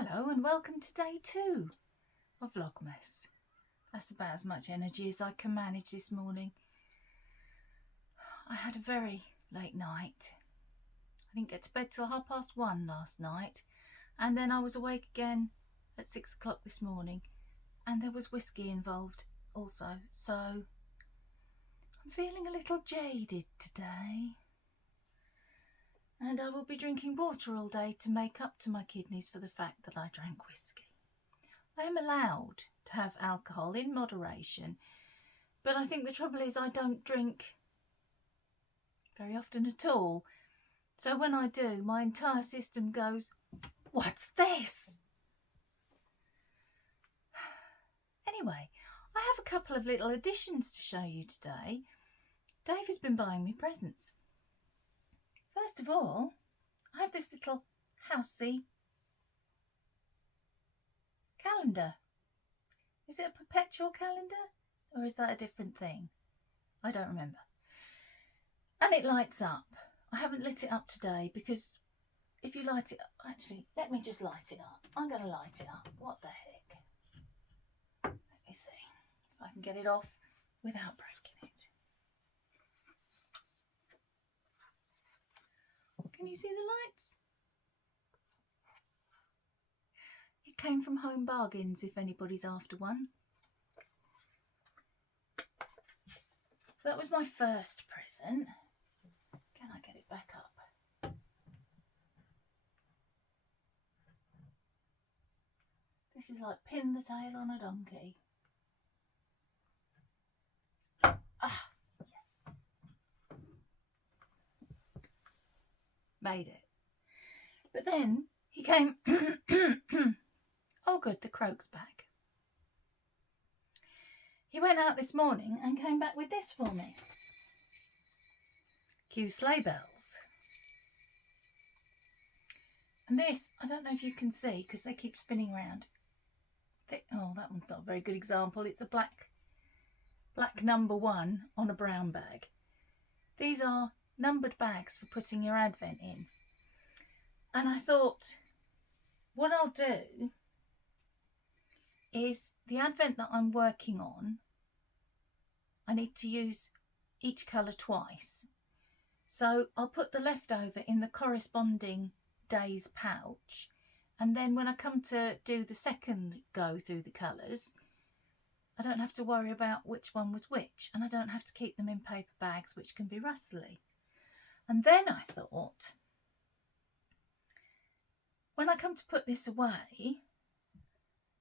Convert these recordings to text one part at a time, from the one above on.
Hello and welcome to day 2 of Vlogmas. That's about as much energy as I can manage this morning. I had a very late night. I didn't get to bed till 1:30 last night, and then I was awake again at 6 o'clock this morning, and there was whiskey involved also, so I'm feeling a little jaded today. And I will be drinking water all day to make up to my kidneys for the fact that I drank whiskey. I am allowed to have alcohol in moderation, but I think the trouble is I don't drink very often at all. So when I do, my entire system goes, "What's this?" Anyway, I have a couple of little additions to show you today. Dave has been buying me presents. First of all, I have this little housey calendar. Is it a perpetual calendar or is that a different thing? I don't remember. And it lights up. I haven't lit it up today because if you light it up, actually, let me just light it up. I'm going to light it up. What the heck? Let me see if I can get it off without breaking it. Can you see the lights? It came from Home Bargains if anybody's after one. So that was my first present. Can I get it back up? This is like pin the tail on a donkey. Ah, yes. Made it. But then he came, oh good, the croak's back. He went out this morning and came back with this for me. Cue sleigh bells. And this, I don't know if you can see because they keep spinning round. Oh, that one's not a very good example. It's a black number 1 on a brown bag. These are numbered bags for putting your Advent in. And I thought, what I'll do is the Advent that I'm working on, I need to use each colour twice. So I'll put the leftover in the corresponding day's pouch. And then when I come to do the second go through the colours, I don't have to worry about which one was which. And I don't have to keep them in paper bags, which can be rustly. And then I thought, when I come to put this away,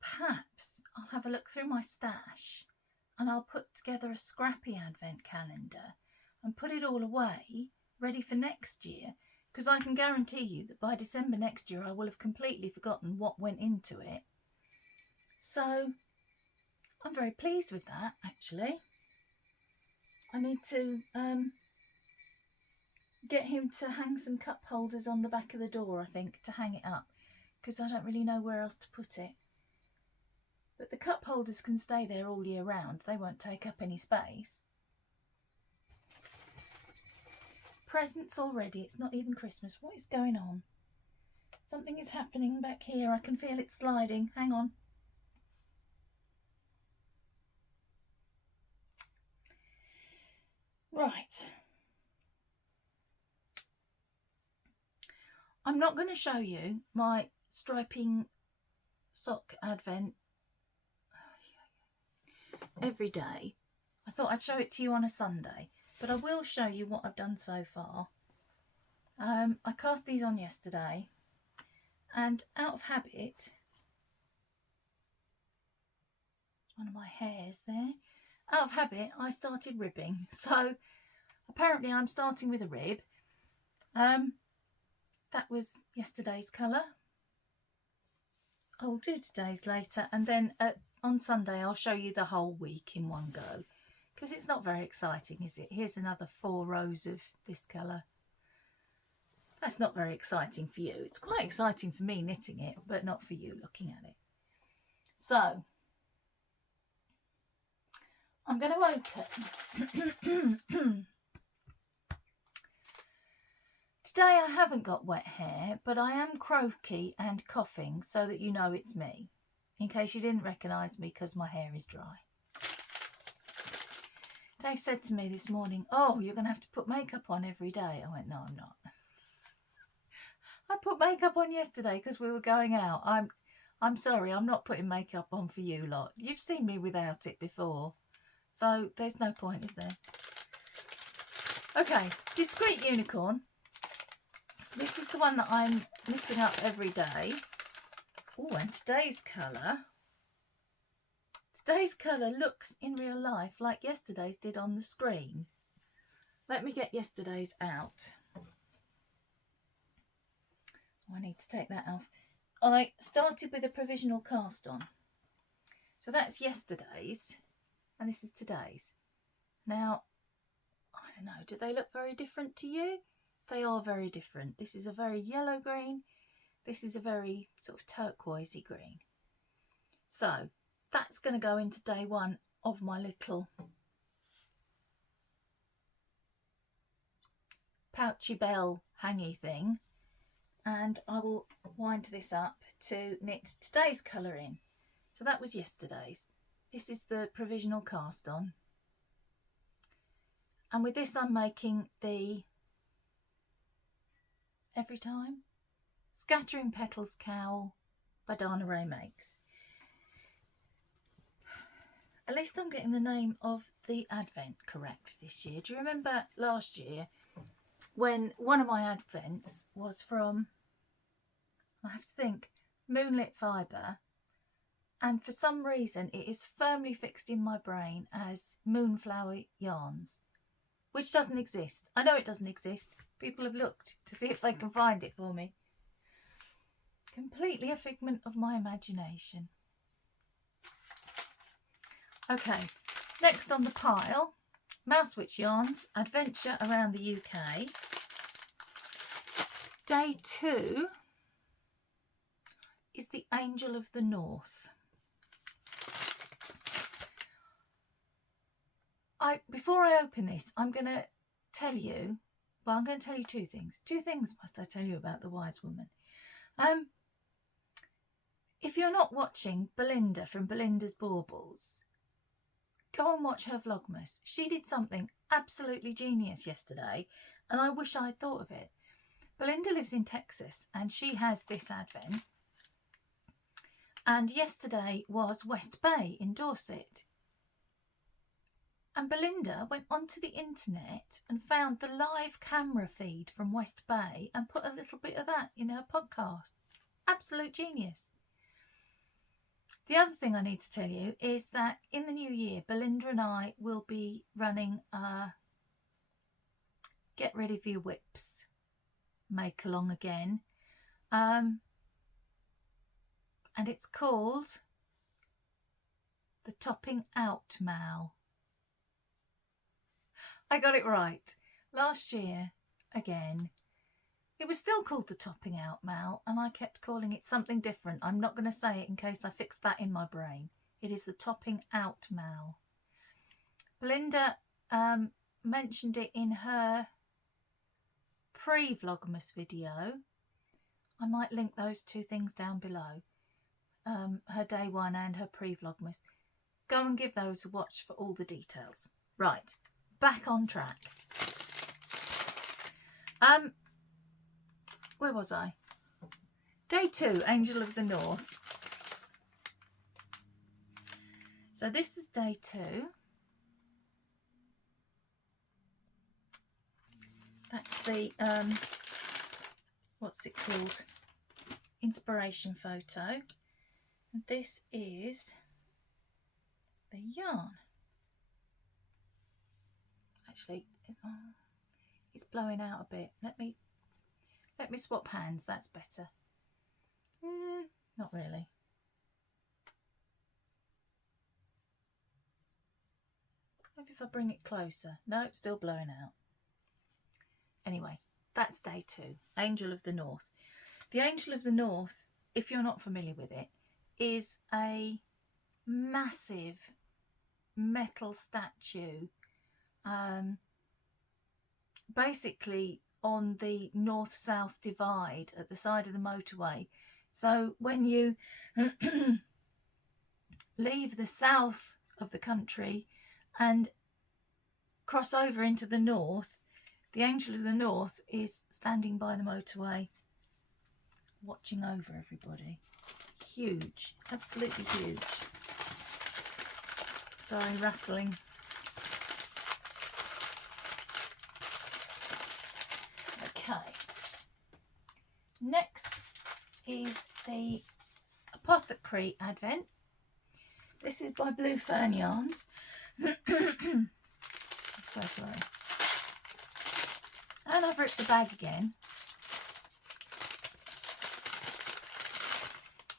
perhaps I'll have a look through my stash and I'll put together a scrappy Advent calendar and put it all away, ready for next year, because I can guarantee you that by December next year I will have completely forgotten what went into it. So I'm very pleased with that, actually. I need to get him to hang some cup holders on the back of the door, I think, to hang it up, because I don't really know where else to put it. But the cup holders can stay there all year round. They won't take up any space. Presents already. It's not even Christmas. What is going on? Something is happening back here. I can feel it sliding. Hang on. Right. I'm not going to show you my striping sock Advent every day. I thought I'd show it to you on a Sunday, but I will show you what I've done so far. I cast these on yesterday, and out of habit, one of my hairs there, out of habit I started ribbing. So apparently I'm starting with a rib. That was yesterday's colour. I'll do today's later, and then on Sunday I'll show you the whole week in one go, because it's not very exciting, is it? Here's another 4 rows of this colour. That's not very exciting for you. It's quite exciting for me knitting it, but not for you looking at it. So I'm going to open today I haven't got wet hair, but I am croaky and coughing so that you know it's me, in case you didn't recognise me because my hair is dry. Dave said to me this morning, oh, you're going to have to put makeup on every day. I went, no, I'm not. I put makeup on yesterday because we were going out. I'm sorry, I'm not putting makeup on for you lot. You've seen me without it before. So there's no point, is there? Okay, Discreet Unicorn. This is the one that I'm mixing up every day. Oh, and today's colour. Today's colour looks in real life like yesterday's did on the screen. Let me get yesterday's out. I need to take that off. I started with a provisional cast on. So that's yesterday's and this is today's. Now, I don't know, do they look very different to you? They are very different. This is a very yellow green. This is a very sort of turquoisey green. So that's going to go into day one of my little pouchy bell hangy thing. And I will wind this up to knit today's colour in. So that was yesterday's. This is the provisional cast on. And with this I'm making the Every Time Scattering Petals Cowl by Dana Ray Makes. At least I'm getting the name of the advent correct this year. Do you remember last year when one of my advents was from, I have to think, Moonlit Fibre, and for some reason it is firmly fixed in my brain as Moonflower Yarns, which doesn't exist. I know it doesn't exist. People have looked to see if they can find it for me. Completely a figment of my imagination. Okay, next on the pile, Mousewitch Yarn's Adventure Around the UK. Day 2 is the Angel of the North. Before I open this, I'm going to tell you, well, I'm going to tell you two things. Two things must I tell you about the Wise Woman. If you're not watching Belinda from Belinda's Baubles, go and watch her Vlogmas. She did something absolutely genius yesterday, and I wish I'd thought of it. Belinda lives in Texas, and she has this advent. And yesterday was West Bay in Dorset. And Belinda went onto the internet and found the live camera feed from West Bay and put a little bit of that in her podcast. Absolute genius. The other thing I need to tell you is that in the new year, Belinda and I will be running a Get Ready for Your Whips make along again. And it's called the Topping Out Mal. I got it right. Last year, again, it was still called the Topping Out Mal, and I kept calling it something different. I'm not going to say it in case I fix that in my brain. It is the Topping Out Mal. Belinda mentioned it in her pre-Vlogmas video. I might link those two things down below. Her day one and her pre-Vlogmas. Go and give those a watch for all the details. Right. Back on track. Where was I? Day 2, Angel of the North. So this is day 2. That's the what's it called? Inspiration photo. And this is the yarn. Actually, it's blowing out a bit. Let me swap hands. That's better. Not really. Maybe if I bring it closer. No, it's still blowing out. Anyway, that's day 2. Angel of the North. The Angel of the North, if you're not familiar with it, is a massive metal statue. Basically on the north-south divide at the side of the motorway. So when you leave the south of the country and cross over into the north, the Angel of the North is standing by the motorway, watching over everybody. Huge, absolutely huge. Sorry, rustling. Okay. Next is the Apothecary Advent. This is by Blue Fern Yarns. I'm so sorry. And I've ripped the bag again.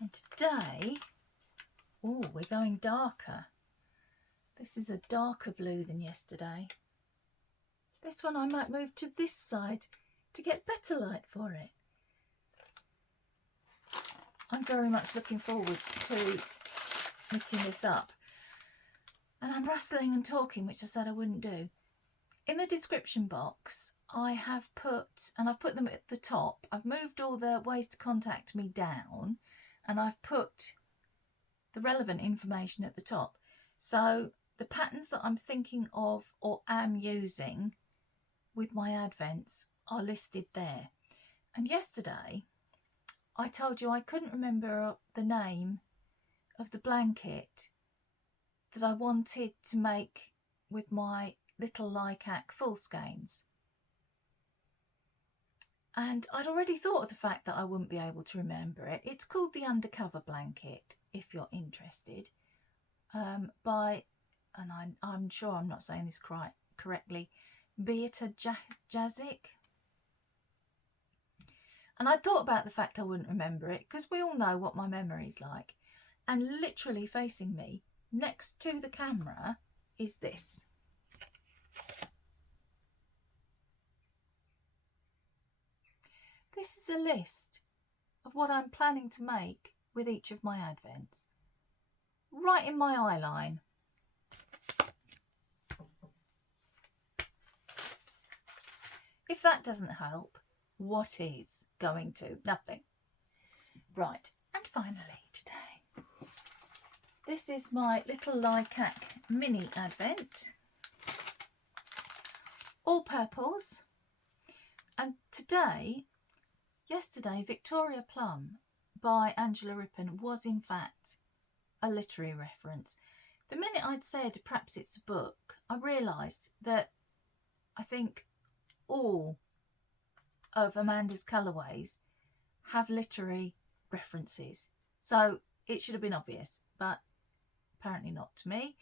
And today, oh, we're going darker. This is a darker blue than yesterday. This one I might move to this side to get better light for it. I'm very much looking forward to mixing this up. And I'm rustling and talking, which I said I wouldn't do. In the description box, I have put, and I've put them at the top, I've moved all the ways to contact me down, and I've put the relevant information at the top. So the patterns that I'm thinking of or am using with my advents are listed there. And yesterday I told you I couldn't remember the name of the blanket that I wanted to make with my little Likac full skeins. And I'd already thought of the fact that I wouldn't be able to remember it. It's called the Undercover Blanket, if you're interested, by, and I'm sure I'm not saying this correctly, Beata Jazic. And I thought about the fact I wouldn't remember it, because we all know what my memory's like. And literally facing me, next to the camera, is this. This is a list of what I'm planning to make with each of my advents. Right in my eye line. If that doesn't help, what is going to? Nothing. Right, and finally today, this is my little Likac mini advent. All purples. And today, yesterday, Victoria Plum by Angela Rippon was in fact a literary reference. The minute I'd said perhaps it's a book, I realised that I think all of Amanda's colourways have literary references. So it should have been obvious, but apparently not to me.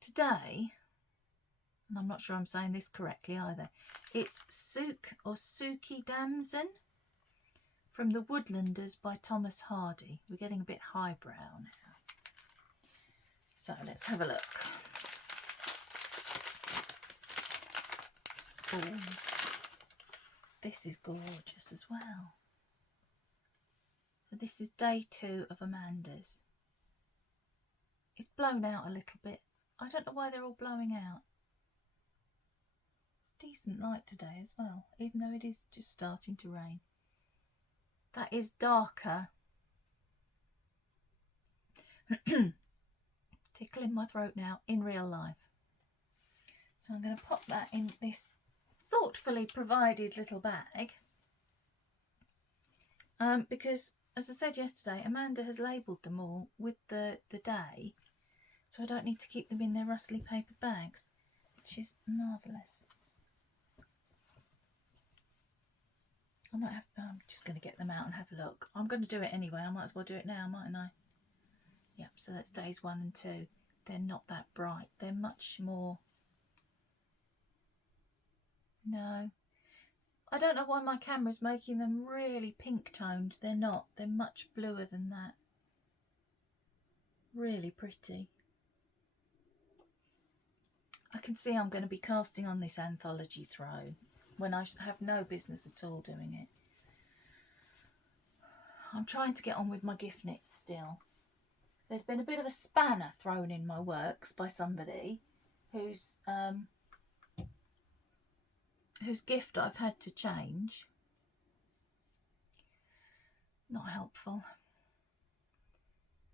Today, and I'm not sure I'm saying this correctly either, it's Sook or Suki Damson from The Woodlanders by Thomas Hardy. We're getting a bit highbrow now. So let's have a look. Oh, this is gorgeous as well. So this is day 2 of Amanda's. It's blown out a little bit. I don't know why they're all blowing out. Decent light today as well, even though it is just starting to rain. That is darker. Tickling my throat now in real life. So I'm going to pop that in this thoughtfully provided little bag. Because, as I said yesterday, Amanda has labelled them all with the day. So I don't need to keep them in their rustly paper bags, which is marvellous. I'm just going to get them out and have a look. I'm going to do it anyway. I might as well do it now, mightn't I? Yep, so that's days 1 and 2. They're not that bright. They're much more... No. I don't know why my camera's making them really pink toned. They're not. They're much bluer than that. Really pretty. I can see I'm going to be casting on this anthology throw when I have no business at all doing it. I'm trying to get on with my gift knits still. There's been a bit of a spanner thrown in my works by somebody who's whose gift I've had to change. Not helpful.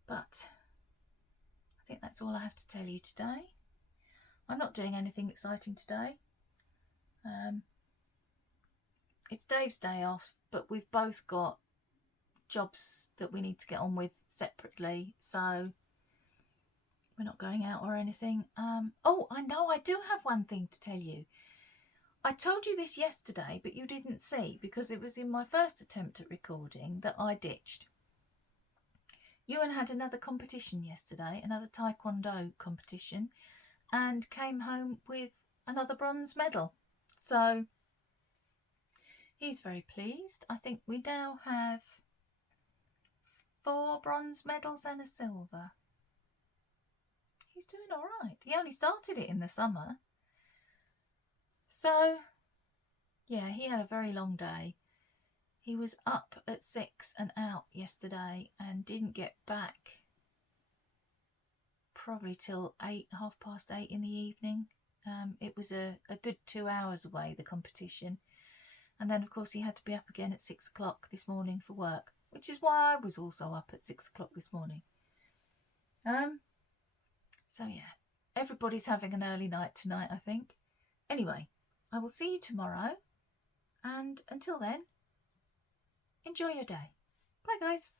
But I think that's all I have to tell you today. I'm not doing anything exciting today. It's Dave's day off, but we've both got jobs that we need to get on with separately, so we're not going out or anything. Oh, I know, I do have one thing to tell you. I told you this yesterday, but you didn't see because it was in my first attempt at recording that I ditched. Ewan had another competition yesterday, another Taekwondo competition, and came home with another bronze medal. So he's very pleased. I think we now have 4 bronze medals and a silver. He's doing all right. He only started it in the summer. So, yeah, he had a very long day. He was up at 6 and out yesterday and didn't get back probably till 8, 8:30 in the evening. It was a good 2 hours away, the competition. And then, of course, he had to be up again at 6 o'clock this morning for work, which is why I was also up at 6 o'clock this morning. So, yeah, everybody's having an early night tonight, I think. Anyway, I will see you tomorrow. And until then, enjoy your day. Bye, guys.